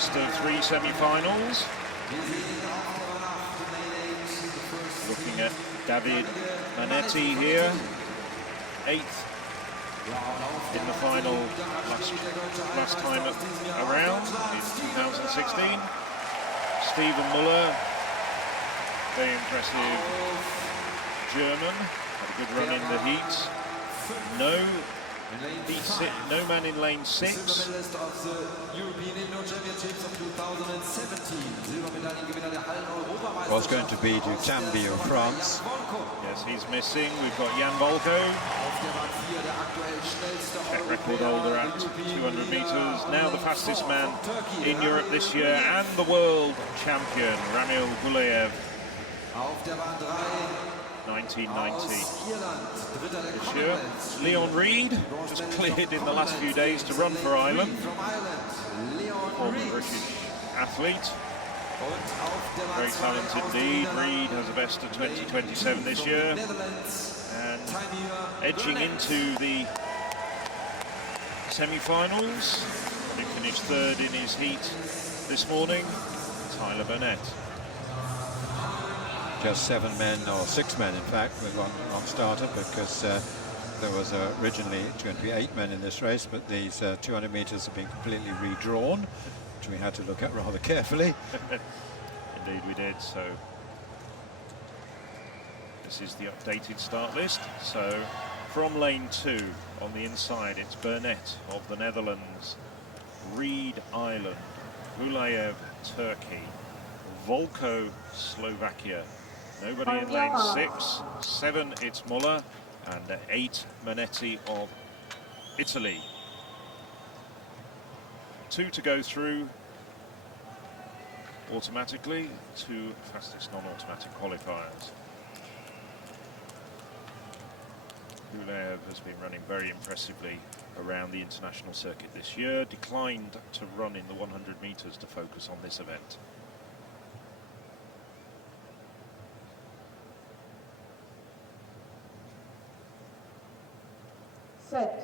first of 3 semi-finals. Looking at David Manetti here, 8th in the final last time around in 2016. Stephen Muller, very impressive German, had a good run in the heats. No man in lane 6. Was going to be Dutambi of France. Yes, he's missing. We've got Jan Volko, Czech record holder at 200 meters. Now the fastest man in Europe this year, and the world champion, Ramil Guliyev. 1990 this year. Leon Reed just cleared in the last few days to run for Ireland. Former British athlete. Very talented indeed. Reed has a best of 20:27 this year. And edging into the semi-finals. He finished 3rd in his heat this morning, Tyler Burnett. Just 7 men, or 6 men in fact, with one starter, because there was originally going to be 8 men in this race, but these 200 meters have been completely redrawn, which we had to look at rather carefully. Indeed we did. So this is the updated start list. So from lane 2 on the inside, it's Burnett of the Netherlands, Reed Ireland, Guliyev Turkey, Volko Slovakia. Nobody in lane 6. 7, it's Muller, and 8, Manetti of Italy. 2 to go through automatically, 2 fastest non-automatic qualifiers. Guliyev has been running very impressively around the international circuit this year, declined to run in the 100 meters to focus on this event. Set.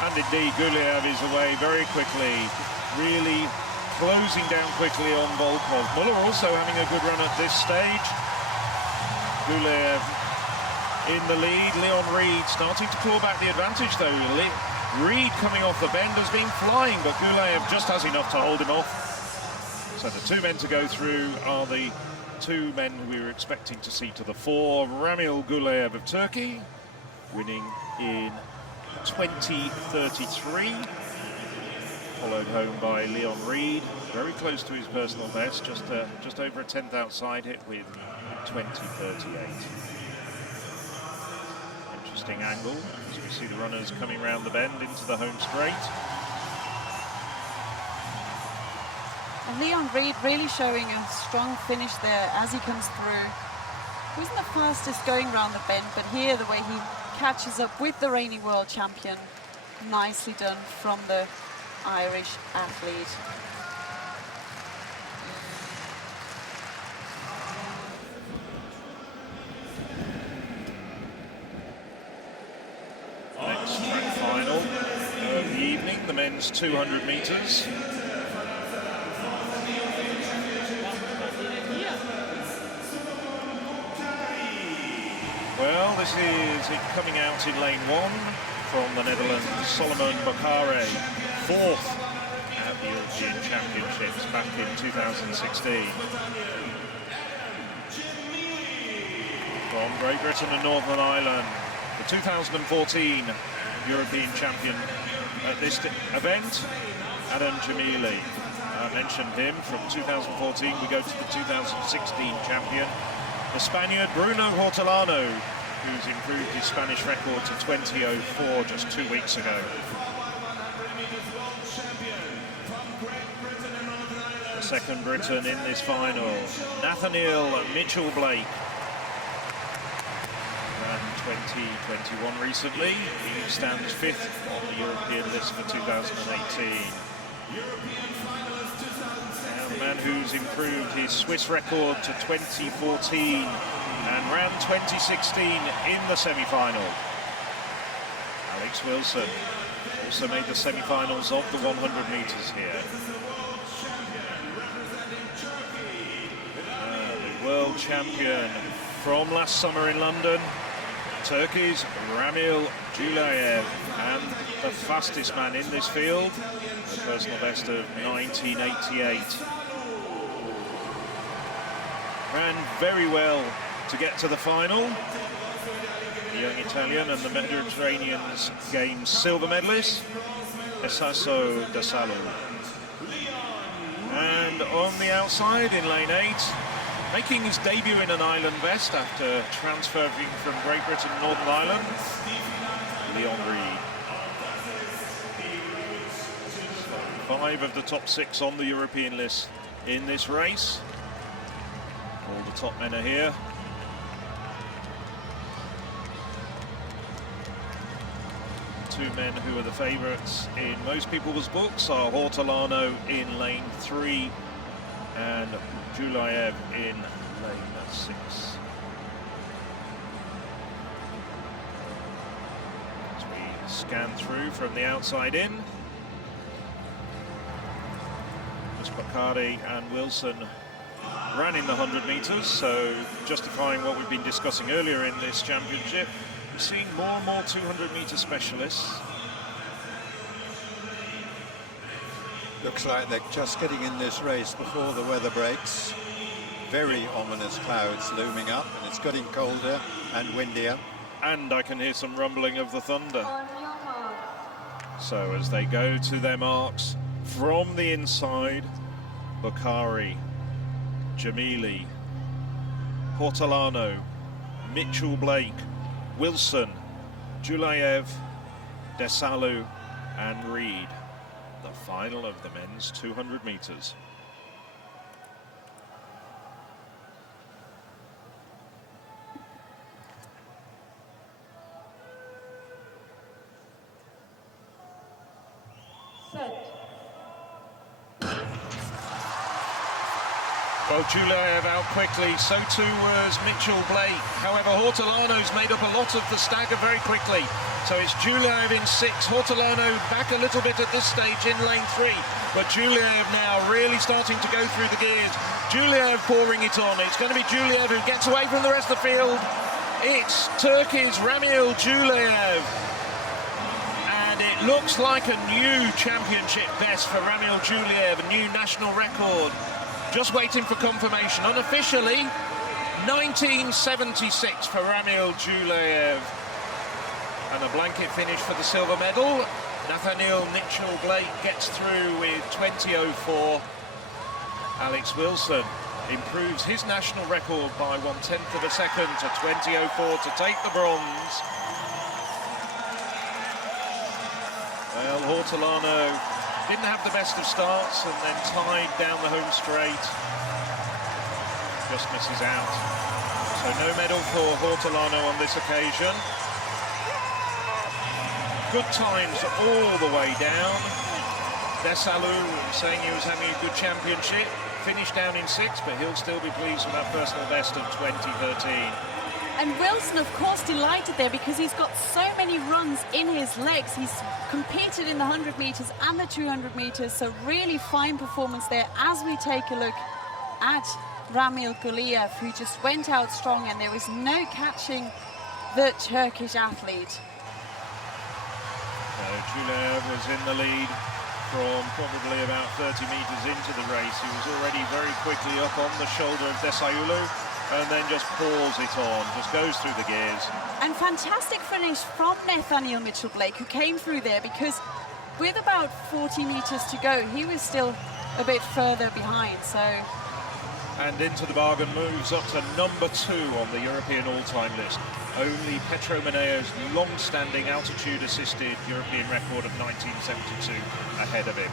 And indeed, Guliyev is away very quickly, really closing down quickly on Volkov. Muller also having a good run at this stage. Guliyev in the lead. Leon Reed starting to claw back the advantage though. Reed coming off the bend has been flying, but Guliyev just has enough to hold him off. So the 2 men to go through are the 2 men we were expecting to see to the fore. Ramil Guliyev of Turkey, winning in 20:33, followed home by Leon Reed, very close to his personal best, just over a 10th outside it with 20:38. Interesting angle as we see the runners coming round the bend into the home straight. And Leon Reed really showing a strong finish there as he comes through. He wasn't the fastest going round the bend, but here the way he catches up with the reigning world champion, nicely done from the Irish athlete. Next grand final of the evening, the men's 200 meters. Well, this is it coming out in lane 1 from the Netherlands, Solomon Bakare, 4th at the European Championships back in 2016. From Great Britain and Northern Ireland, the 2014 European champion at this event, Adam Jamili. I mentioned him from 2014. We go to the 2016 champion, the Spaniard Bruno Hortelano, who's improved his Spanish record to 20:04 just 2 weeks ago. The second Briton in this final, Nathaniel Mitchell-Blake. Ran 20:21 recently. He stands 5th on the European list for 2018. And the man who's improved his Swiss record to 2014 and ran 2016 in the semi-final, Alex Wilson. Also made the semi-finals of the 100 metres here. The world champion from last summer in London, Turkey's Ramil Guliyev, and the fastest man in this field, the personal best of 1988. Ran very well to get to the final. The young Italian and the Mediterranean Games silver medalist, Essasso Desalu. And on the outside in lane 8, making his debut in an island vest after transferring from Great Britain and Northern Ireland, Leon Reed. 5 of the top 6 on the European list in this race. All the top men are here. Two men who are the favourites in most people's books are Hortolano in lane 3 and Guliyev in lane 6. As we scan through from the outside in, Bakari and Wilson ran in the 100 metres, so justifying what we've been discussing earlier in this championship. We're seeing more and more 200-metre specialists. Looks like they're just getting in this race before the weather breaks. Very ominous clouds looming up, and it's getting colder and windier. And I can hear some rumbling of the thunder. So as they go to their marks from the inside, Bakari, Jamili, Hortolano, Mitchell Blake, Wilson, Guliyev, Desalu and Reed. The final of the men's 200 metres. Well, Guliyev out quickly, so too was Mitchell Blake. However, Hortolano's made up a lot of the stagger very quickly. So it's Guliyev in 6, Hortolano back a little bit at this stage in lane 3. But Guliyev now really starting to go through the gears. Guliyev pouring it on. It's going to be Guliyev who gets away from the rest of the field. It's Turkey's Ramil Guliyev. And it looks like a new championship best for Ramil Guliyev, a new national record. Just waiting for confirmation. Unofficially, 1976 for Ramil Guliyev. And a blanket finish for the silver medal. Nathaniel Mitchell Blake gets through with 20.04. Alex Wilson improves his national record by 1/10 of a second to 20.04 to take the bronze. Well, Hortolano didn't have the best of starts and then tied down the home straight. Just misses out. So no medal for Hortolano on this occasion. Good times all the way down. Desalu saying he was having a good championship. Finished down in 6, but he'll still be pleased with that personal best of 2013. And Wilson, of course, delighted there because he's got so many runs in his legs. He's competed in the 100 metres and the 200 metres, so really fine performance there as we take a look at Ramil Guliyev, who just went out strong, and there was no catching the Turkish athlete. Guliyev was in the lead from probably about 30 metres into the race. He was already very quickly up on the shoulder of Desalu, and then just pours it on, just goes through the gears. And fantastic finish from Nathaniel Mitchell Blake, who came through there, because with about 40 metres to go, he was still a bit further behind. So, and into the bargain moves up to number 2 on the European all-time list. Only Petro Maneo's long-standing altitude-assisted European record of 1972 ahead of him.